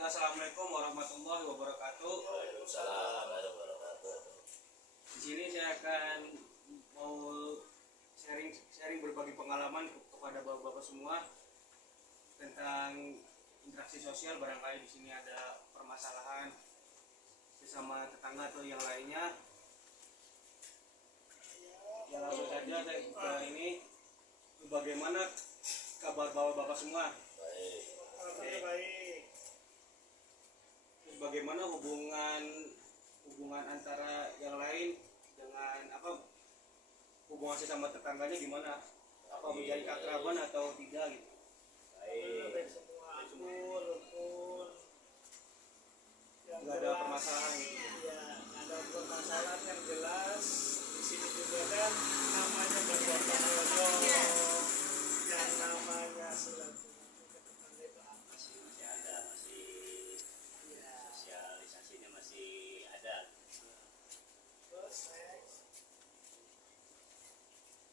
Ya, assalamualaikum warahmatullahi wabarakatuh. Waalaikumsalam warahmatullahi wabarakatuh. Di sini saya akan mau sharing berbagi pengalaman kepada bapak-bapak semua tentang interaksi sosial. Barangkali di sini ada permasalahan bersama tetangga atau yang lainnya. Ya, langsung saja ke ini, bagaimana kabar bapak-bapak semua? Baik. Baik. Bagaimana hubungan antara yang lain dengan hubungan sesama tetangganya gimana? Apa menjadi keakraban atau tidak gitu? Baik. Semua akur, rukun. Nggak ada permasalahan gitu. Ya, ada permasalahan yang jelas. Di sini juga kan namanya bergotong royong, yang namanya silaturahmi ke tetangga itu apa sih? Masih ada, Ya. sosialisasinya masih ada. Terus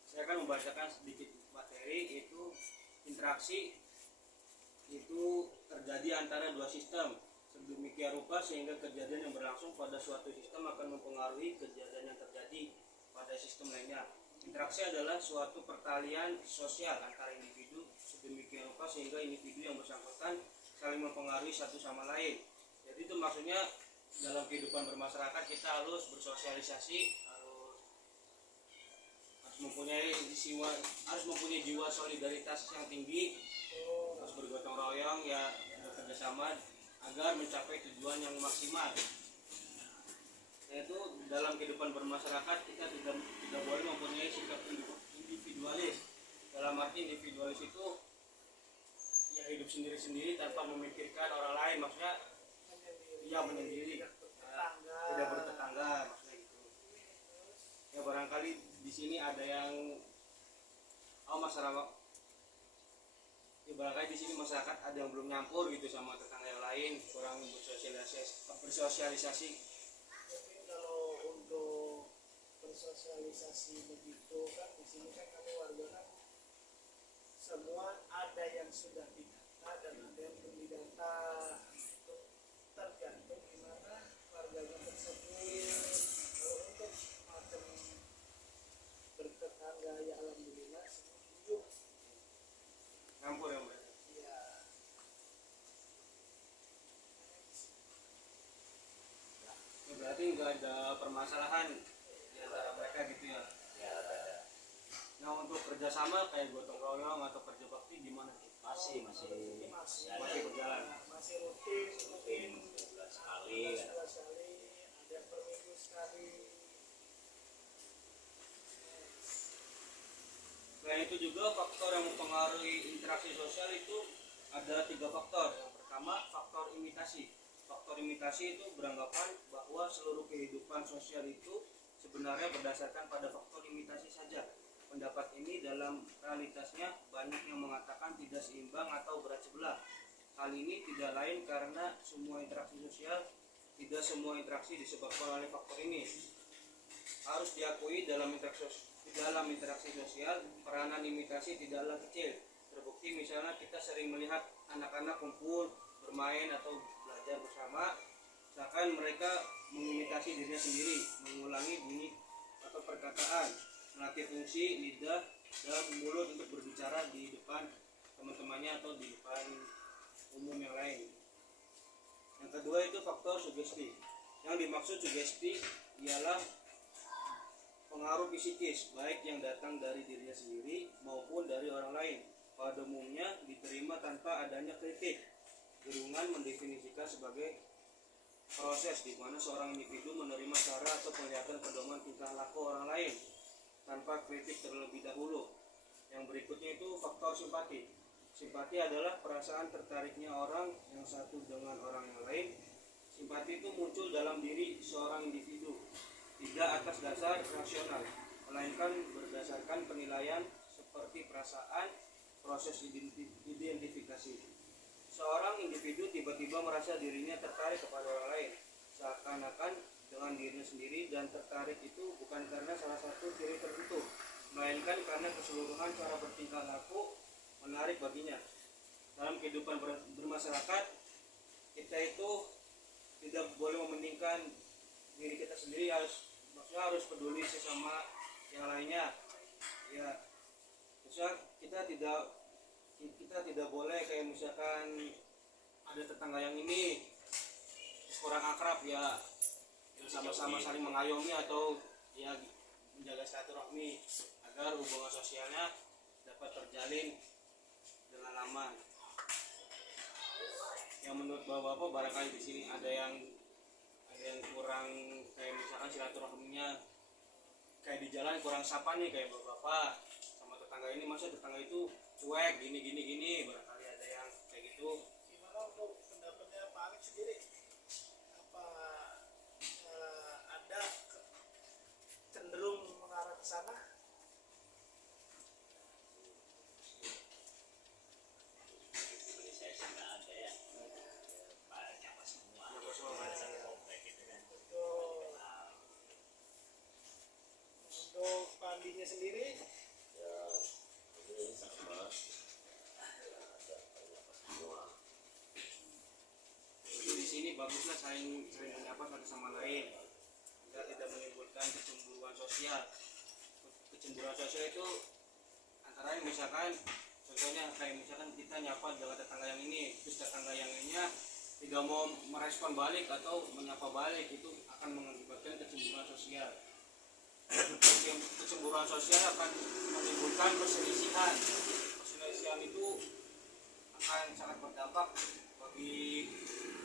Saya akan membacakan sedikit materi, itu interaksi itu terjadi antara dua sistem sedemikian rupa sehingga kejadian yang berlangsung pada suatu sistem akan mempengaruhi kejadian yang terjadi pada sistem lainnya. Interaksi adalah suatu pertalian sosial antara individu sedemikian rupa sehingga individu yang bersangkutan saling mempengaruhi satu sama lain. Jadi itu maksudnya dalam kehidupan bermasyarakat kita harus bersosialisasi, harus mempunyai jiwa solidaritas yang tinggi, harus bergotong royong, ya bekerja sama agar mencapai tujuan yang maksimal. Yaitu dalam kehidupan bermasyarakat kita tidak boleh mempunyai sikap individualis. Dalam arti individualis itu ya hidup sendiri-sendiri tanpa memikirkan orang lain, maksudnya ia menyendiri, tidak bertetangga, maksudnya gitu. Ya barangkali di sini ada yang masyarakat, ya barangkali di sini masyarakat ada yang belum nyampur gitu sama tetangga yang lain, kurang bersosialisasi. mungkin kalau untuk bersosialisasi begitu kan di sini kan kami warga kan semua ada yang sudah didata dan ada yang belum didata. Itu tergantung gimana warganya tersebut. Kalau untuk macam bertetangga ya alhamdulillah semua hidup. Nyampur ya Mbak. Ya. Ya, berarti nggak ada permasalahan di antara mereka gitu ya. Ya, ada. Nah, untuk kerjasama kayak gotong royong atau kerja bakti gimana sih? Masih Masih berjalan. Masih rutin rutin sebulan sekali. sebulan sekali, ada per minggu sekali. Selain itu juga faktor yang mempengaruhi interaksi sosial itu ada 3 faktor. Yang pertama faktor imitasi. Faktor imitasi itu beranggapan bahwa seluruh kehidupan sosial itu sebenarnya berdasarkan pada faktor imitasi saja. Pendapat ini dalam realitasnya banyak yang mengatakan tidak seimbang atau berat sebelah. Hal ini tidak lain karena tidak semua interaksi disebabkan oleh faktor ini. Harus diakui dalam interaksi sosial peranan imitasi tidaklah kecil. Terbukti misalnya kita sering melihat anak-anak kumpul bermain atau belajar bersama, seakan mereka mengimitasi dirinya sendiri, mengulangi bunyi atau perkataan, melatih fungsi lidah dan mulut untuk berbicara di depan teman-temannya atau di depan umum yang lain. Yang kedua itu faktor sugesti. Yang dimaksud sugesti ialah pengaruh psikis baik yang datang dari dirinya sendiri maupun dari orang lain. Pada umumnya diterima tanpa adanya kritik. Gerungan mendefinisikan sebagai proses di mana seorang individu menerima cara atau penglihatan pedoman tingkah laku orang lain tanpa kritik terlebih dahulu. Yang berikutnya itu faktor simpati. Simpati adalah perasaan tertariknya orang yang satu dengan orang yang lain. Simpati itu muncul dalam diri seorang individu, tidak atas dasar rasional, melainkan berdasarkan penilaian seperti perasaan, proses identifikasi. Seorang individu tiba-tiba merasa dirinya tertarik kepada orang lain, seakan-akan dengan dirinya sendiri, dan tertarik itu bukan karena salah satu ciri tertentu, melainkan karena keseluruhan cara bertingkah laku menarik baginya. Dalam kehidupan bermasyarakat, kita itu tidak boleh mementingkan diri kita sendiri, maksudnya harus peduli sesama yang lainnya ya. Maksudnya kita tidak boleh kayak misalkan ada tetangga yang ini kurang akrab ya, sama-sama saling mengayomi atau ya menjaga silaturahmi agar hubungan sosialnya dapat terjalin dengan aman. Yang menurut bapak-bapak barangkali di sini ada yang kurang kayak misalkan silaturahminya kayak di jalan kurang sapa nih kayak bapak-bapak sama tetangga ini, masa tetangga itu cuek gini barangkali ada yang kayak gitu. Gimana untuk pendapatnya Pak Alex sendiri? Apa ada cenderung mengarah ke sana? Saya sih nggak ada ya, banyak semua satu komplek gitu kan. Untuk Pak Andinya sendiri, Ya ini sama, ada apa semua. Jadi di sini baguslah saling menyapa satu sama lain agar tidak menimbulkan kecemburuan sosial. Kecemburuan sosial itu antara lain misalkan contohnya kayak misalkan kita nyapa dengan tetangga yang ini, terus tetangga yang lainnya tidak mau merespon balik atau menyapa balik, itu akan mengakibatkan kecemburuan sosial. Kecemburuan sosial akan menimbulkan perselisihan. Perselisihan itu akan sangat berdampak bagi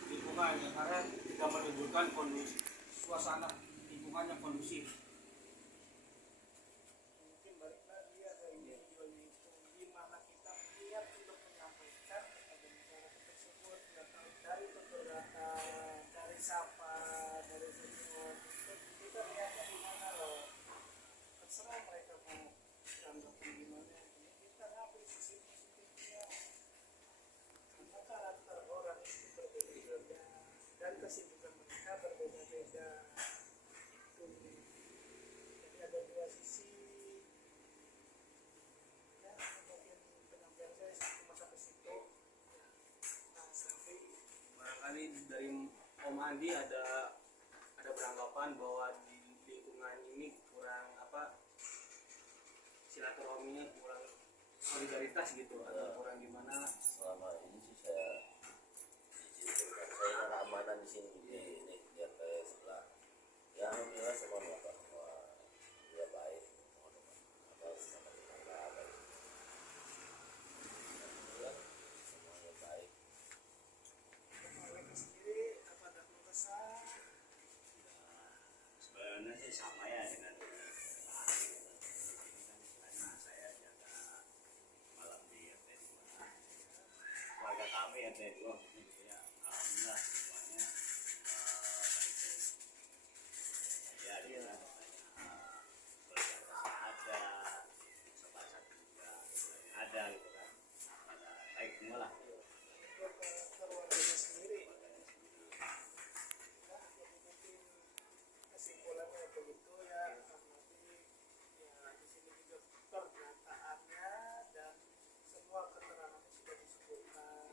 lingkungan ya, karena tidak menimbulkan suasana lingkungan yang kondusif. mungkin balik lagi ada individualnya itu gimana kita niat untuk menyampaikan kepada masyarakat tersebut, nggak tahu dari tutur kata, dari sapa, dari senyum, kita niatnya di mana loh, terserah mereka mau tanggapan gimana, ini kita ngambil sisi positifnya karena karakter orang itu berbeda-beda dan kesibukan mereka berbeda-beda itu. Jadi ada dua sisi ya, mungkin penyampaian saya cuma sampai situ ya. Nah sampai Barangkali dari Om Andi ada beranggapan bahwa di lingkungan ini kurang silaturahminya kurang solidaritas gitu, atau kurang gimana. Selama ini sih saya izinkan, saya kan keamanan di sini gede ini biar kayak sebelah. Ya alhamdulillah semua bapak semua dia baik, mohon apa sama tetangga baik. Alhamdulillah semuanya baik. mereka sendiri apa ada keluh kesah Sebenarnya sih sama ya dengan karena saya jaga malam di RT 2, keluarga kami RT 2 gitu ya, alhamdulillah semuanya baik-baik ya, di sana solidaritas ada, sopan satu juga ada gitu kan, pada baik semua lah. untuk keluarganya sendiri. Nah, jadi mungkin kesimpulannya begitu ya, nanti ya di sini juga pernyataannya dan semua keterangannya sudah disebutkan.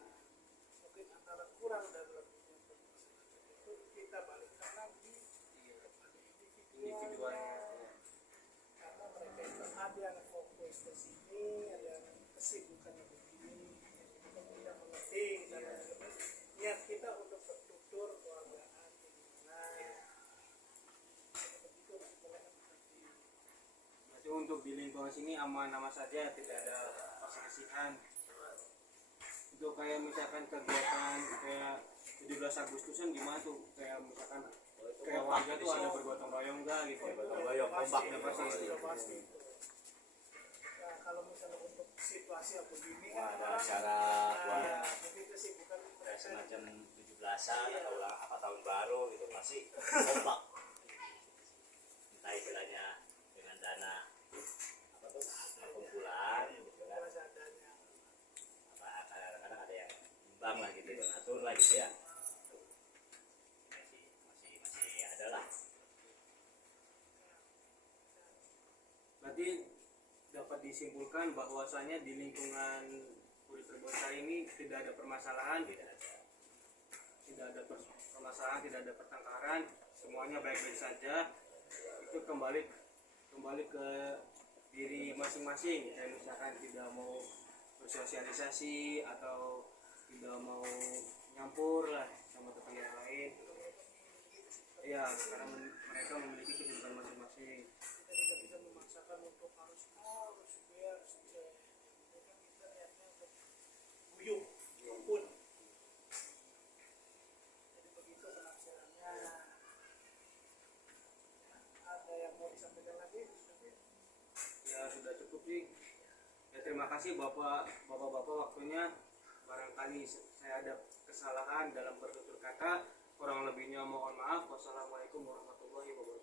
Mungkin antara kurang dan lebihnya permasalahan itu kita balikkan lagi kepada individualnya. Karena mereka itu ada yang fokus ke sini, ada yang kesibukannya begini, kita tidak mengerti dan niat kita untuk bertutur keluargaan gimana. Begitu kesimpulannya berarti. Berarti untuk di lingkungan sini aman-aman saja, tidak ada perselisihan. Untuk kayak misalkan kegiatan kayak 17 Agustusan gimana tuh, kayak misalkan kayak warga tuh ada bergotong royong enggak gitu ya, Gotong royong, kompak ya, pasti. Pasti. Nah, kalau misalnya untuk situasi yang begini Wah, ada orang, acara buat mungkin kesibukan kayak mereka semacam 17-an atau apa tahun baru gitu pasti kompak, entah istilahnya dengan dana apa tuh perkumpulan gitu kan, juga seadanya. apa kadang-kadang ada yang imbang lah gitu, atur lah gitu ya, masih ada lah. Berarti dapat disimpulkan bahwasanya di lingkungan Puri Cirebon ini tidak ada permasalahan, Tidak ada. tidak ada permasalahan, tidak ada pertengkaran, semuanya baik-baik saja. Itu kembali ke diri masing-masing. Kayak misalkan tidak mau bersosialisasi atau tidak mau nyampur lah sama tetangga yang lain. Ya, karena mereka memiliki kesibukan masing-masing. Kita tidak bisa memaksakan untuk harus biar kan kita niatnya untuk guyup rukun. Jadi begitu penafsirannya. Ada yang mau disampaikan lagi? Ya sudah cukup sih. Ya terima kasih bapak-bapak waktunya. Barangkali saya ada kesalahan dalam bertutur kata, kurang lebihnya mohon maaf. Wassalamualaikum warahmatullahi wabarakatuh.